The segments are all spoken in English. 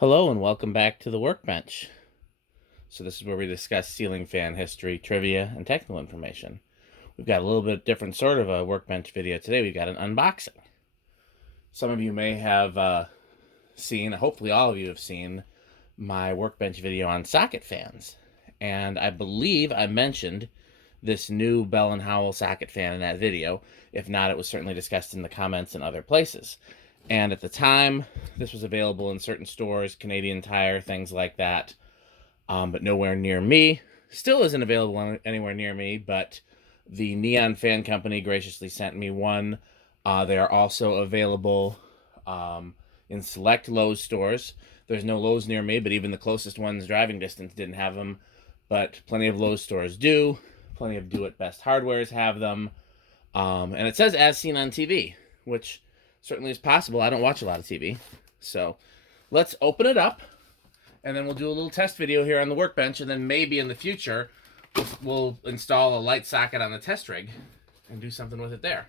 Hello and welcome back to the Workbench. So this is where we discuss ceiling fan history, trivia, and technical information. We've got a little bit different sort of a Workbench video today. We've got an unboxing. Some of you may have seen, hopefully all of you have seen, my Workbench video on socket fans. And I believe I mentioned this new Bell & Howell socket fan in that video. If not, it was certainly discussed in the comments and other places. And at the time, this was available in certain stores, Canadian Tire, things like that, but nowhere near me. Still isn't available anywhere near me, but the Neon Fan Company graciously sent me one. They are also available in select Lowe's stores. There's no Lowe's near me, but even the closest ones driving distance didn't have them. But plenty of Lowe's stores do. Plenty of Do It Best Hardwares have them. And it says as seen on TV, which certainly is possible. I don't watch a lot of TV. So let's open it up, and then we'll do a little test video here on the Workbench, and then maybe in the future we'll install a light socket on the test rig and do something with it there.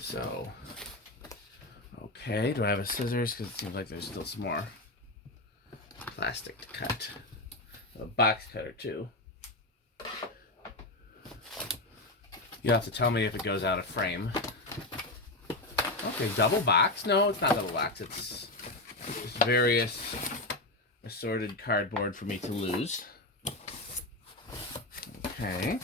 So, okay, do I have a scissors? Because it seems like there's still some more plastic to cut. A box cutter too. You'll have to tell me if it goes out of frame. Okay, double box. No, it's not double box. It's various assorted cardboard for me to lose. Okay.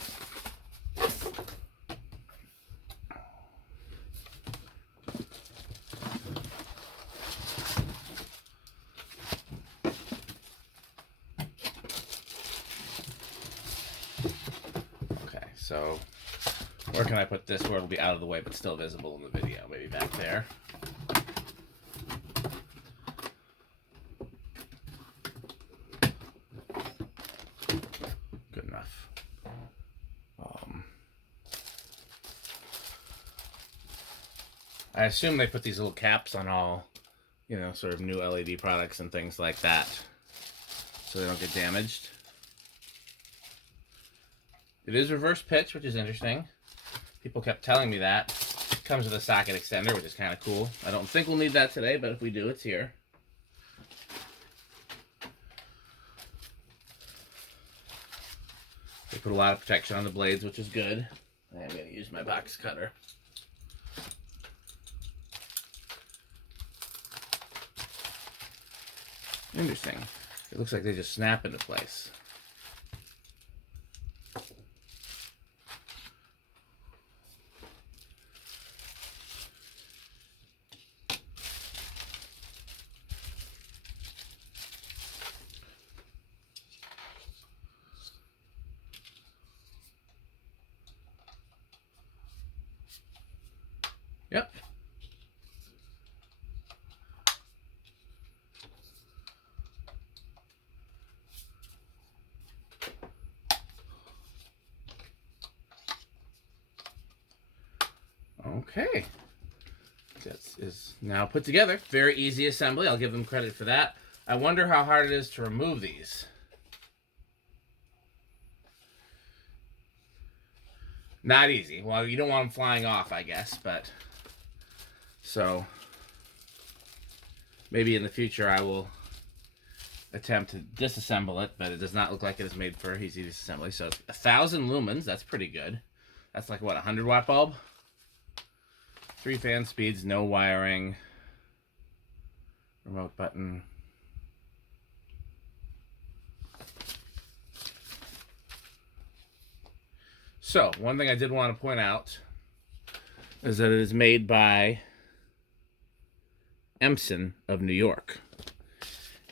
Okay, so where can I put this where it'll be out of the way but still visible in the video? Maybe back there. Good enough. I assume they put these little caps on all, sort of new LED products and things like that so they don't get damaged. It is reverse pitch, which is interesting. People kept telling me that. It comes with a socket extender, which is kind of cool. I don't think we'll need that today, but if we do, it's here. They put a lot of protection on the blades, which is good. I'm going to use my box cutter. Interesting. It looks like they just snap into place. Yep. Okay. This is now put together. Very easy assembly. I'll give them credit for that. I wonder how hard it is to remove these. Not easy. Well, you don't want them flying off, I guess, but so maybe in the future I will attempt to disassemble it, but it does not look like it is made for easy disassembly. So it's 1,000 lumens. That's pretty good. That's like, what, a 100-watt bulb? 3 fan speeds, no wiring. Remote button. So, one thing I did want to point out is that it is made by Emson of New York.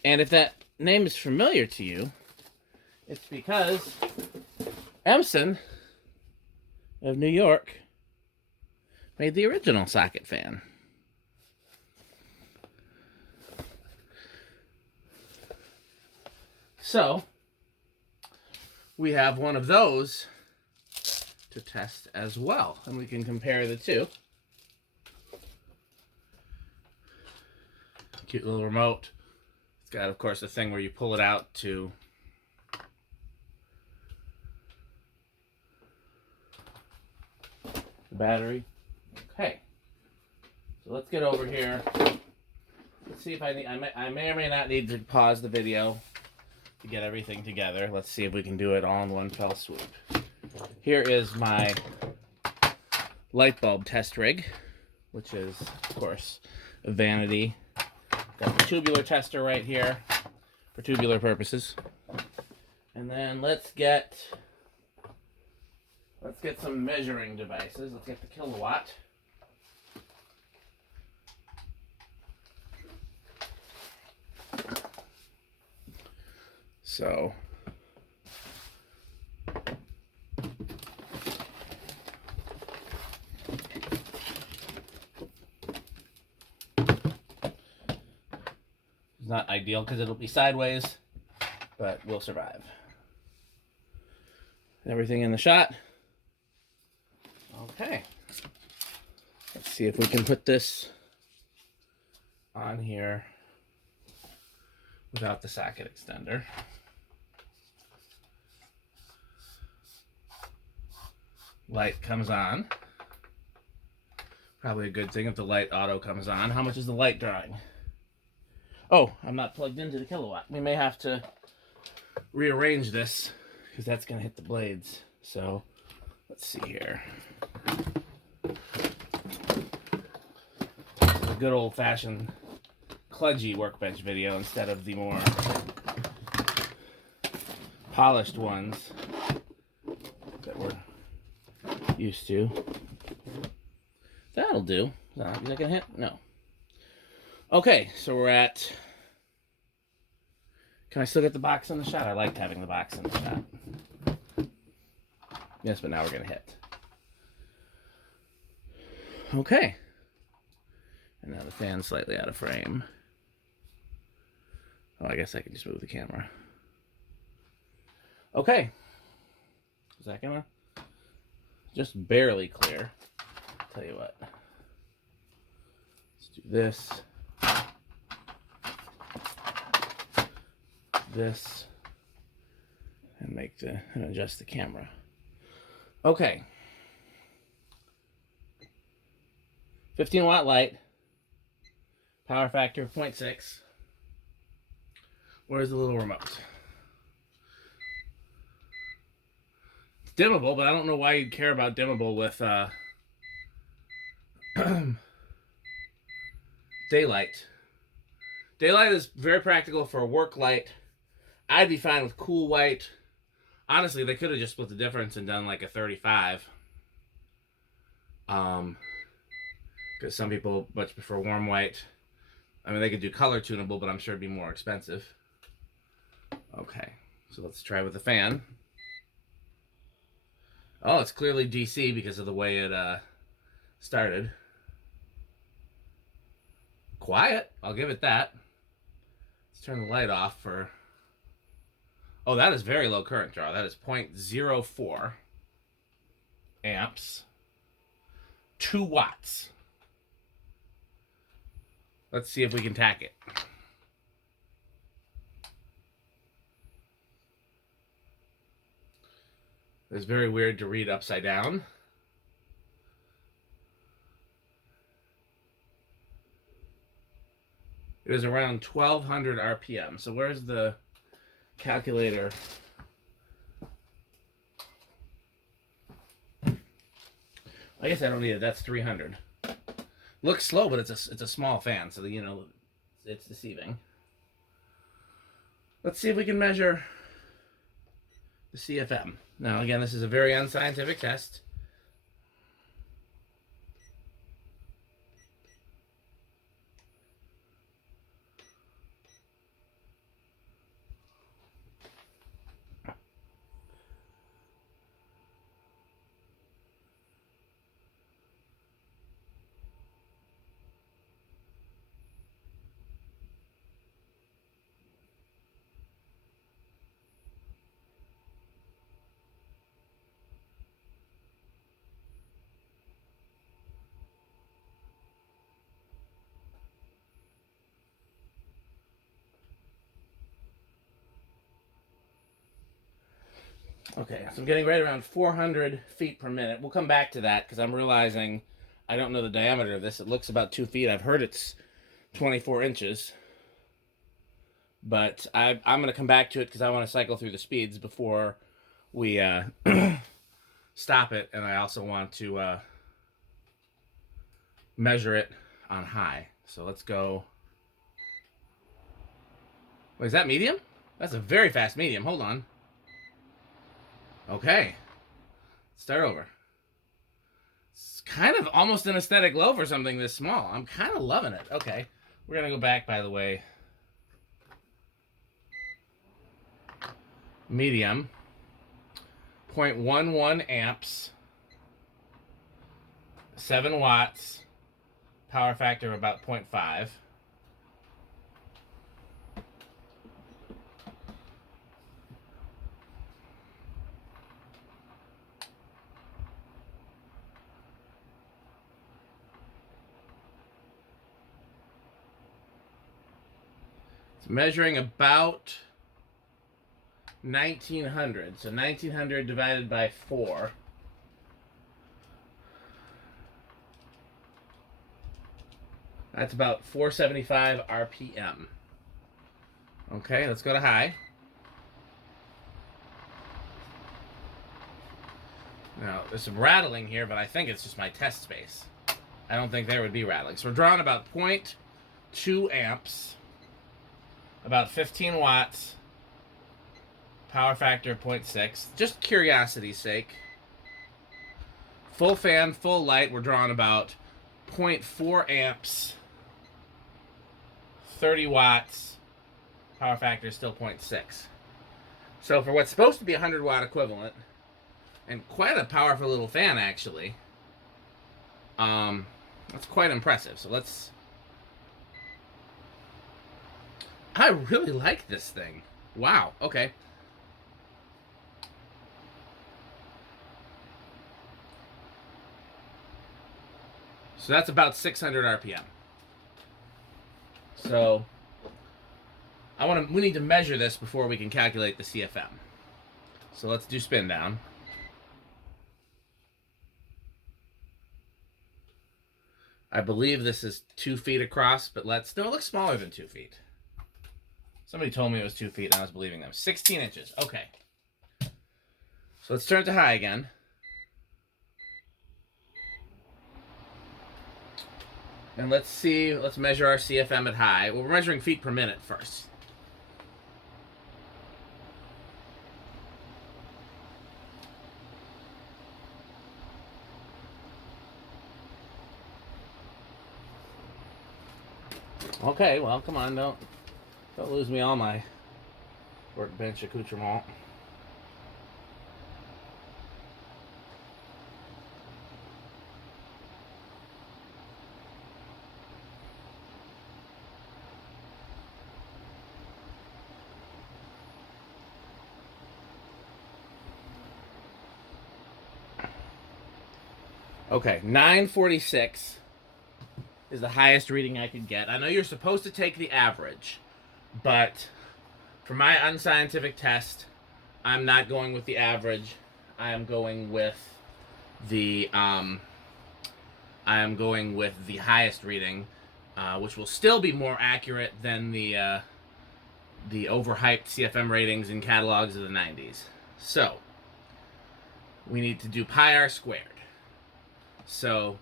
And if that name is familiar to you, it's because Emson of New York made the original socket fan. So, we have one of those to test as well, and we can compare the two. Cute little remote. It's got, of course, a thing where you pull it out to the battery. Okay, so let's get over here Let's see if I may or may not need to pause the video to get everything together. Let's see if we can do it all in one fell swoop. Here is my light bulb test rig, which is, of course, a vanity. Got the tubular tester right here for tubular purposes. And then let's get some measuring devices. Let's get the kilowatt. So it's not ideal because it'll be sideways, but we'll survive. Everything in the shot. Okay. Let's see if we can put this on here without the socket extender. Light comes on. Probably a good thing if the light auto comes on. How much is the light drawing? Oh, I'm not plugged into the kilowatt. We may have to rearrange this because that's going to hit the blades. So let's see here. A good old-fashioned kludgy workbench video instead of the more polished ones that we're used to. That'll do. Is that gonna hit? No. Okay, so we're at... Can I still get the box in the shot? I liked having the box in the shot. Yes, but now we're gonna hit. Okay. And now the fan's slightly out of frame. Oh, I guess I can just move the camera. Okay. Is that gonna... Just barely clear. I'll tell you what. Let's do this. This. And adjust the camera. Okay. 15 watt light. Power factor of 0.6. Where's the little remote? It's dimmable, but I don't know why you'd care about dimmable with daylight. Daylight is very practical for a work light. I'd be fine with cool white. Honestly, they could have just split the difference and done like a 35. Because some people much prefer warm white. I mean, they could do color tunable, but I'm sure it'd be more expensive. Okay, so let's try with the fan. Oh, it's clearly DC because of the way it started. Quiet, I'll give it that. Let's turn the light off for... Oh, that is very low current draw. That is 0.04 amps. 2 watts. Let's see if we can tack it. It's very weird to read upside down. It is around 1200 RPM. So where's the calculator? I guess I don't need it. That's 300. Looks slow, but it's a small fan, so you know it's deceiving. Let's see if we can measure the CFM. Now, again, this is a very unscientific test. Okay, so I'm getting right around 400 feet per minute. We'll come back to that because I'm realizing I don't know the diameter of this. It looks about 2 feet. I've heard it's 24 inches. But I'm going to come back to it because I want to cycle through the speeds before we stop it. And I also want to measure it on high. So let's go. Wait, is that medium? That's a very fast medium. Hold on. Okay. Start over. It's kind of almost an aesthetic low for something this small. I'm kind of loving it. Okay. We're going to go back, by the way. Medium. 0.11 amps. 7 watts. Power factor of about 0.5. It's measuring about 1900. So 1900 divided by 4. That's about 475 RPM. Okay, let's go to high. Now, there's some rattling here, but I think it's just my test space. I don't think there would be rattling. So we're drawing about 0.2 amps, about 15 watts, power factor 0.6. Just curiosity's sake. Full fan, full light, we're drawing about 0.4 amps, 30 watts, power factor is still 0.6. So for what's supposed to be a 100 watt equivalent, and quite a powerful little fan, actually. That's quite impressive. So let's... I really like this thing. Wow, okay. So that's about 600 RPM. So we need to measure this before we can calculate the CFM. So let's do spin down. I believe this is 2 feet across, but no, it looks smaller than 2 feet. Somebody told me it was 2 feet, and I was believing them. 16 inches. Okay. So let's turn it to high again. And let's measure our CFM at high. Well, we're measuring feet per minute first. Okay, well, come on, don't lose me all my workbench accoutrement. Okay, 946 is the highest reading I could get. I know you're supposed to take the average, but for my unscientific test, I'm not going with the average. I am going with the highest reading, which will still be more accurate than the overhyped CFM ratings in catalogs of the 90s. So we need to do pi r squared. So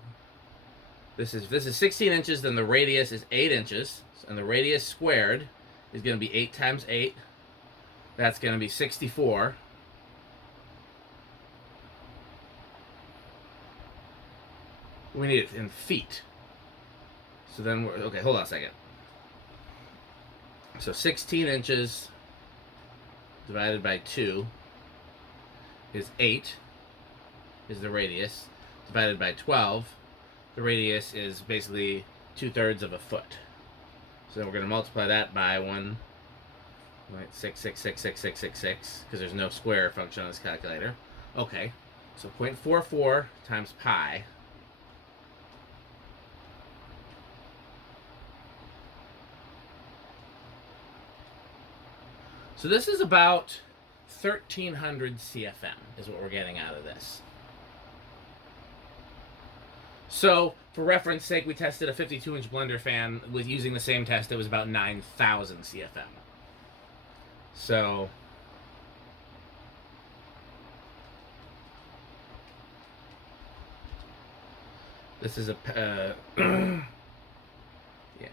this is 16 inches, then the radius is 8 inches, and the radius squared is going to be 8 times 8. That's going to be 64. We need it in feet. So then okay, hold on a second. So 16 inches divided by 2 is 8, is the radius. Divided by 12, the radius is basically 2/3 of a foot. So then we're going to multiply that by 1.66666666, because there's no square function on this calculator. Okay, so 0.44 times pi. So this is about 1300 CFM is what we're getting out of this. So, for reference sake, we tested a 52-inch blender fan with using the same test. It was about 9,000 CFM. So, this is a yeah.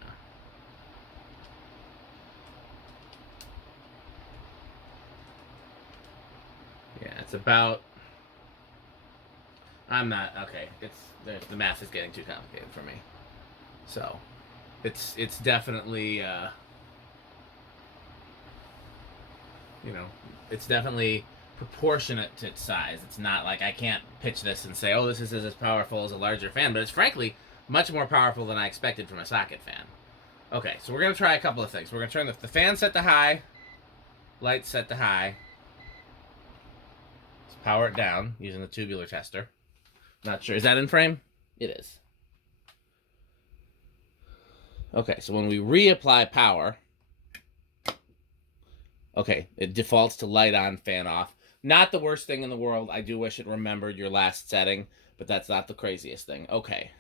Yeah, it's about. I'm not okay. The math is getting too complicated for me. So, it's definitely it's definitely proportionate to its size. It's not like I can't pitch this and say, oh, this is as powerful as a larger fan, but it's frankly much more powerful than I expected from a socket fan. Okay, so we're gonna try a couple of things. We're gonna turn the fan set to high, light set to high. Let's power it down using the tubular tester. Not sure. Is that in frame? It is. Okay, so when we reapply power, okay, it defaults to light on, fan off. Not the worst thing in the world. I do wish it remembered your last setting, but that's not the craziest thing. Okay.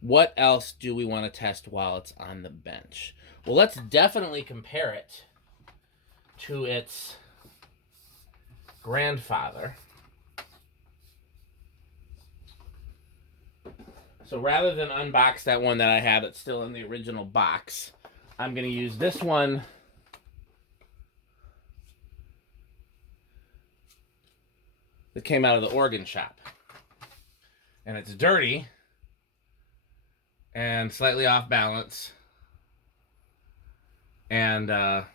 What else do we want to test while it's on the bench? Well, let's definitely compare it to its grandfather. So rather than unbox that one that I had that's still in the original box, I'm going to use this one that came out of the organ shop. And it's dirty and slightly off balance. And let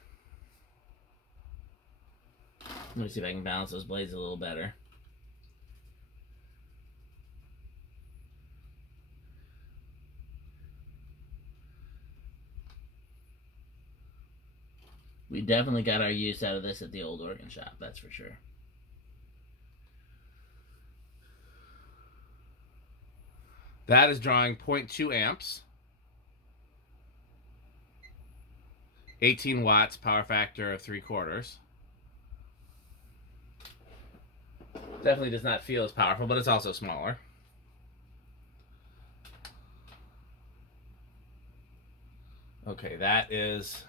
me see if I can balance those blades a little better. We definitely got our use out of this at the old organ shop, that's for sure. That is drawing 0.2 amps. 18 watts, power factor of 3/4. Definitely does not feel as powerful, but it's also smaller. Okay, that is...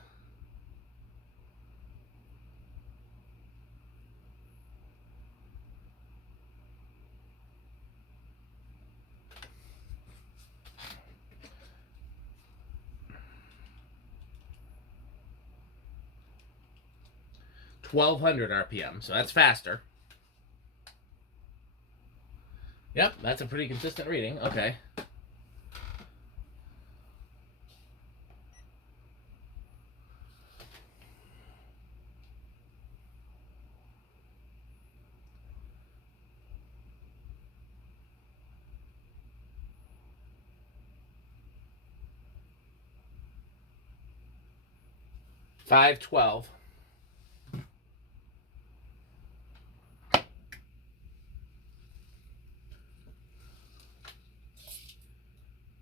$1,200 RPM, so that's faster. Yep, that's a pretty consistent reading. Okay. $512.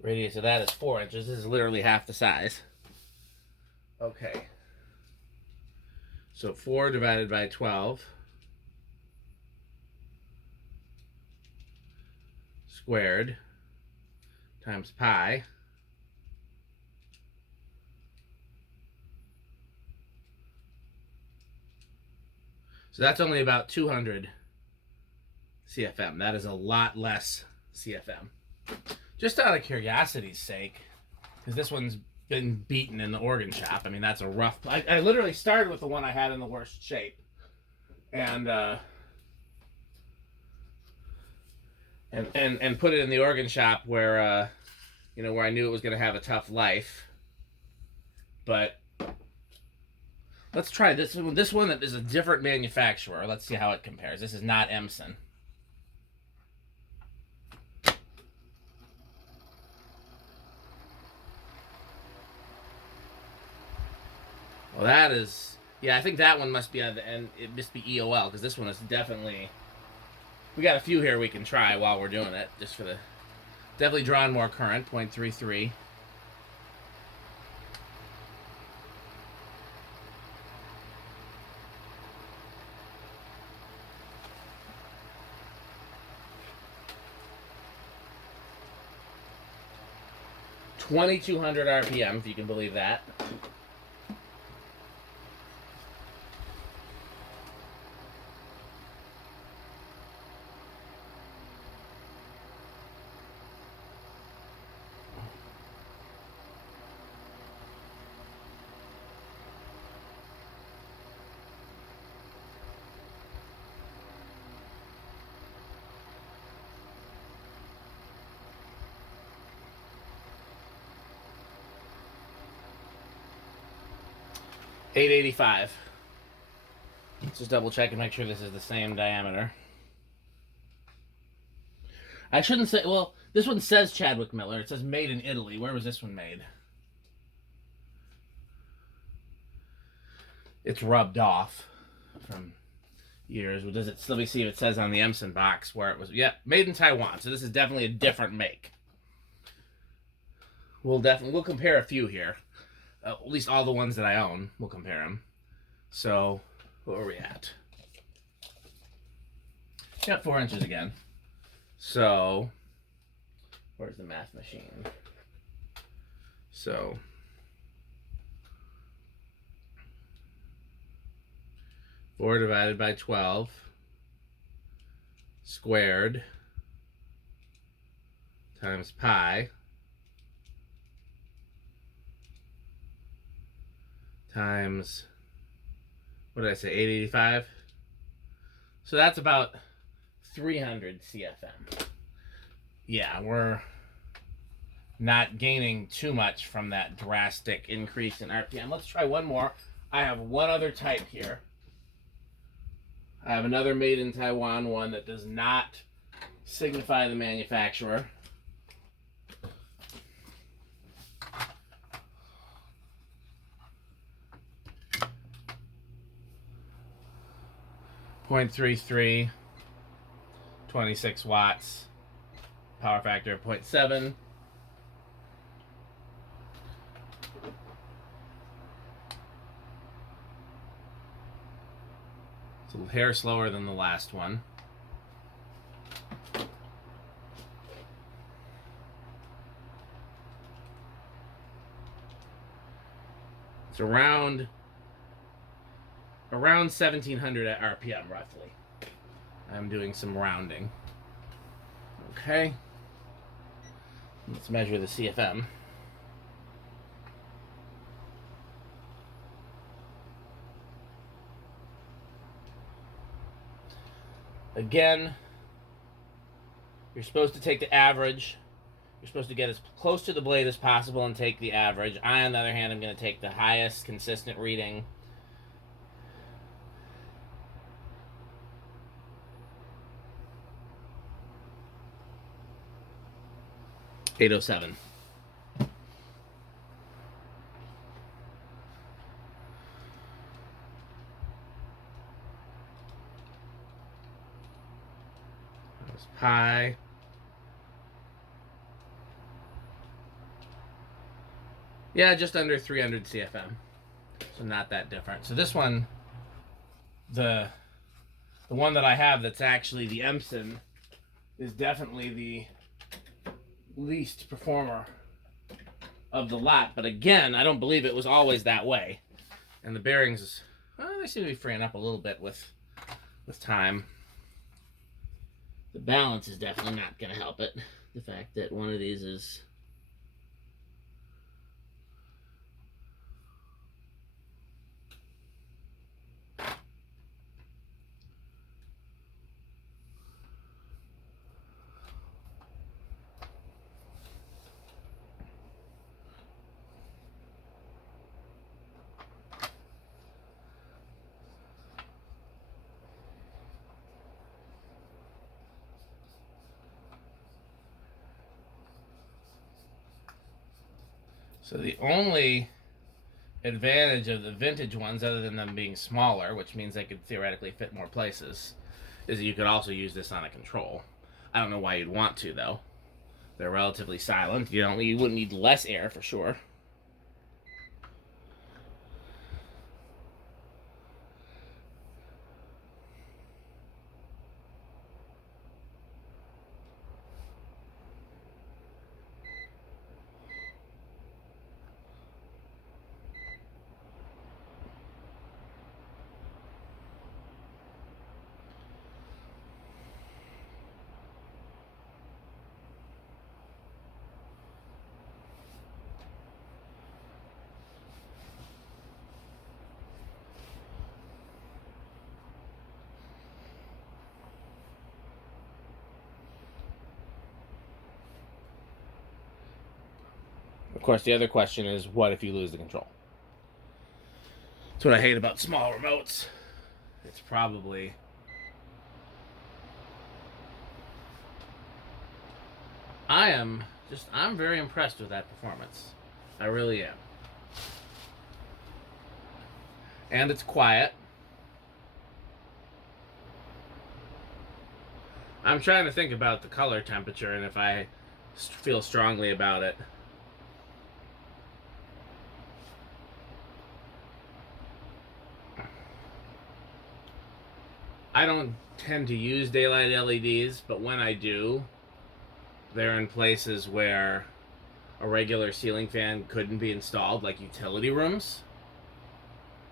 Radius of that is 4 inches. This is literally half the size. Okay. So 4 divided by 12 squared times pi. So that's only about 200 CFM. That is a lot less CFM. Just out of curiosity's sake, because this one's been beaten in the organ shop. I mean, that's a rough... I literally started with the one I had in the worst shape. And put it in the organ shop where, where I knew it was going to have a tough life. But let's try this one. This one that is a different manufacturer. Let's see how it compares. This is not Emson. Well, that is... Yeah, I think that one must be on the end. It must be EOL, because this one is definitely... We got a few here we can try while we're doing it, just for the... Definitely drawing more current, 0.33. 2,200 RPM, if you can believe that. $885. Let's just double check and make sure this is the same diameter. I shouldn't say, well, this one says Chadwick Miller. It says made in Italy. Where was this one made? It's rubbed off from years. Does it, let me see if it says on the Emson box where it was. Yeah, made in Taiwan. So this is definitely a different make. We'll compare a few here. At least all the ones that I own, we'll compare them. So, what are we at? Got 4 inches again. So, where's the math machine? So, 4 divided by 12 squared times pi times, what did I say, 885? So that's about 300 CFM. Yeah, we're not gaining too much from that drastic increase in RPM. Let's try one more. I have one other type here. I have another made in Taiwan one that does not signify the manufacturer. .33, 26 watts, power factor of 0.7. It's a hair slower than the last one. It's around 1,700 at RPM, roughly. I'm doing some rounding. Okay. Let's measure the CFM. Again, you're supposed to take the average. You're supposed to get as close to the blade as possible and take the average. I, on the other hand, am going to take the highest consistent reading. $807. There's pi. Yeah, just under 300 CFM. So not that different. So this one, the one that I have that's actually the Emson, is definitely the least performer of the lot. But again, I don't believe it was always that way. And the bearings, well, they seem to be freeing up a little bit with time. The balance is definitely not going to help it. The fact that one of these is so the only advantage of the vintage ones, other than them being smaller, which means they could theoretically fit more places, is that you could also use this on a control. I don't know why you'd want to, though. They're relatively silent. You wouldn't need less air for sure. Of course, the other question is, what if you lose the control? That's what I hate about small remotes. It's probably... I'm very impressed with that performance. I really am. And it's quiet. I'm trying to think about the color temperature and if I feel strongly about it. I don't tend to use daylight LEDs, but when I do, they're in places where a regular ceiling fan couldn't be installed, like utility rooms.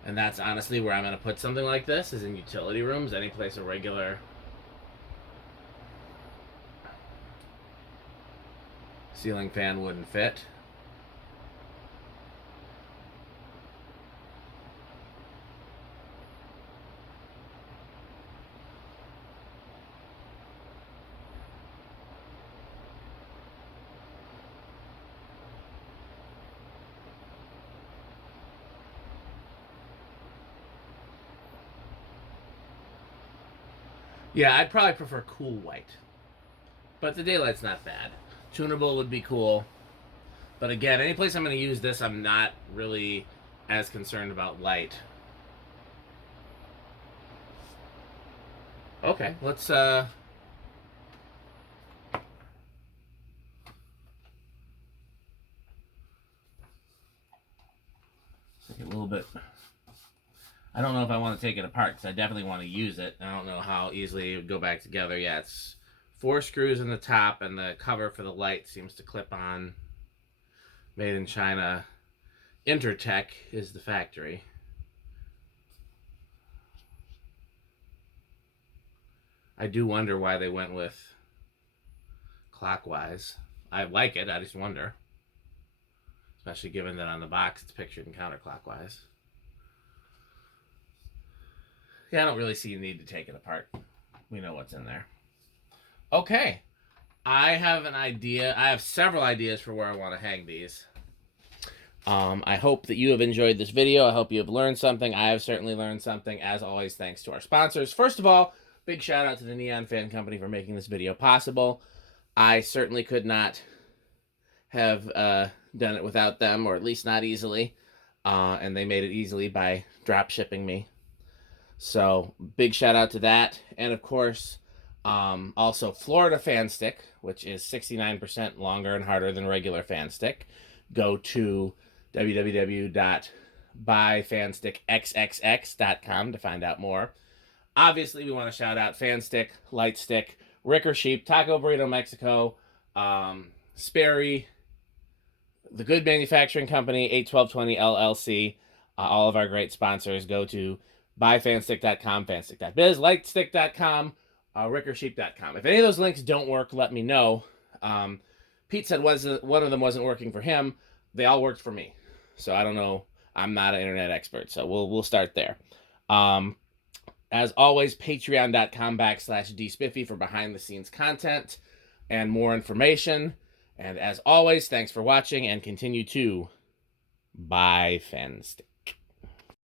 And that's honestly where I'm going to put something like this, is in utility rooms. Any place a regular ceiling fan wouldn't fit. Yeah, I'd probably prefer cool white. But the daylight's not bad. Tunable would be cool. But again, any place I'm going to use this, I'm not really as concerned about light. Okay, let's take a little bit. I don't know if I want to take it apart because I definitely want to use it. I don't know how easily it would go back together. Yeah, it's 4 screws in the top, and the cover for the light seems to clip on. Made in China. Intertech is the factory. I do wonder why they went with clockwise. I like it, I just wonder. Especially given that on the box it's pictured in counterclockwise. Yeah, I don't really see a need to take it apart. We know what's in there. Okay. I have an idea. I have several ideas for where I want to hang these. I hope that you have enjoyed this video. I hope you have learned something. I have certainly learned something. As always, thanks to our sponsors. First of all, big shout out to the Neon Fan Company for making this video possible. I certainly could not have done it without them, or at least not easily. And they made it easily by drop shipping me. So big shout out to that. And of course, also Florida Fan Stick, which is 69% longer and harder than regular fan stick. Go to www.buyfanstickxxx.com to find out more. Obviously, we want to shout out Fan Stick, Light Stick, Ricker Sheep, Taco Burrito Mexico, Sperry, The Good Manufacturing Company, 81220 LLC, all of our great sponsors. Go to buyfanstick.com, fanstick.biz, lightstick.com, rickersheep.com. If any of those links don't work, let me know. Pete said one of them wasn't working for him. They all worked for me. So I don't know. I'm not an internet expert, so we'll start there. As always, patreon.com/dspiffy for behind-the-scenes content and more information. And as always, thanks for watching, and continue to buy fan stick.